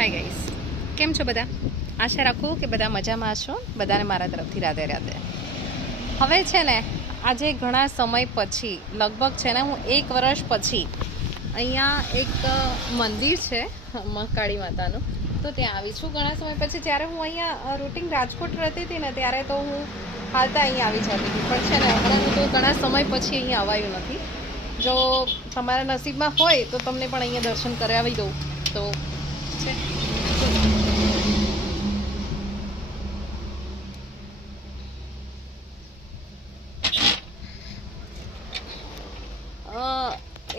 Hi guys, કેમ છો બધા? આશા રાખું કે બધા મજામાં છો. બધાને મારા તરફથી રાધે રાધે. હવે છે ને આજે ઘણા સમય પછી, લગભગ છે ને હું 1 વર્ષ પછી અહીંયા એક મંદિર છે મહાકાળી માતાનું, તો ત્યાં આવી છું ઘણા સમય પછી. જ્યારે હું અહીંયા રૂટિન રાજકોટ રહેતી હતી ને ત્યારે તો હું હાલતા અહીંયા આવી જતી હતી, પણ છે ને હમણાં હું તો ઘણા સમય પછી અહીંયા અવાયું નથી. જો તમારા નસીબમાં હોય તો તમને પણ અહીંયા દર્શન કરાવી દઉં તો છે.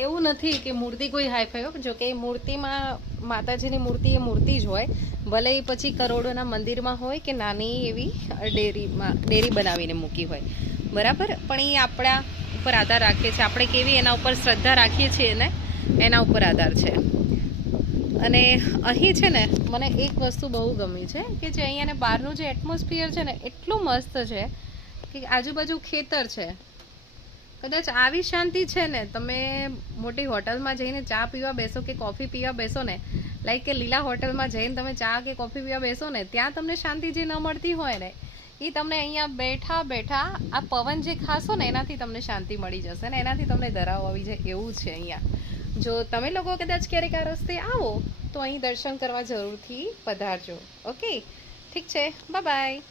એવું નથી કે મૂર્તિ કોઈ હાઈફાઈ હોય, જો કે એ મૂર્તિમાં માતાજીની મૂર્તિ એ મૂર્તિ જ હોય, ભલે એ પછી કરોડોના મંદિરમાં હોય કે નાની એવી ડેરી બનાવીને મૂકી હોય, બરાબર. પણ એ આપણા ઉપર આધાર રાખીએ છીએ, આપણે કેવી એના ઉપર શ્રદ્ધા રાખીએ છીએ ને એના ઉપર આધાર છે. અને અહીં છે ને મને એક વસ્તુ બહુ ગમી છે કે જે અહીંયાને બહારનું જે એટમોસ્ફિયર છે ને એટલું મસ્ત છે કે આજુબાજુ ખેતર છે. કદાચ આવી શાંતિ છે ને તમે મોટી હોટલમાં જઈને ચા પીવા બેસો કે કોફી પીવા બેસો ને, લાઈક કે લીલા હોટલમાં જઈને તમે ચા કે કોફી પીવા બેસો ને, ત્યાં તમને શાંતિ જે ન મળતી હોય ને એ તમને અહીંયા બેઠા બેઠા આ પવન જે ખાશો ને એનાથી તમને શાંતિ મળી જશે ને એનાથી તમને ધરાવ આવી જાય એવું છે અહીંયા. જો તમે લોકો કદાચ ક્યારેક આ રસ્તે આવો તો અહીં દર્શન કરવા જરૂરથી પધારજો. ઓકે, ઠીક છે, બાય બાય.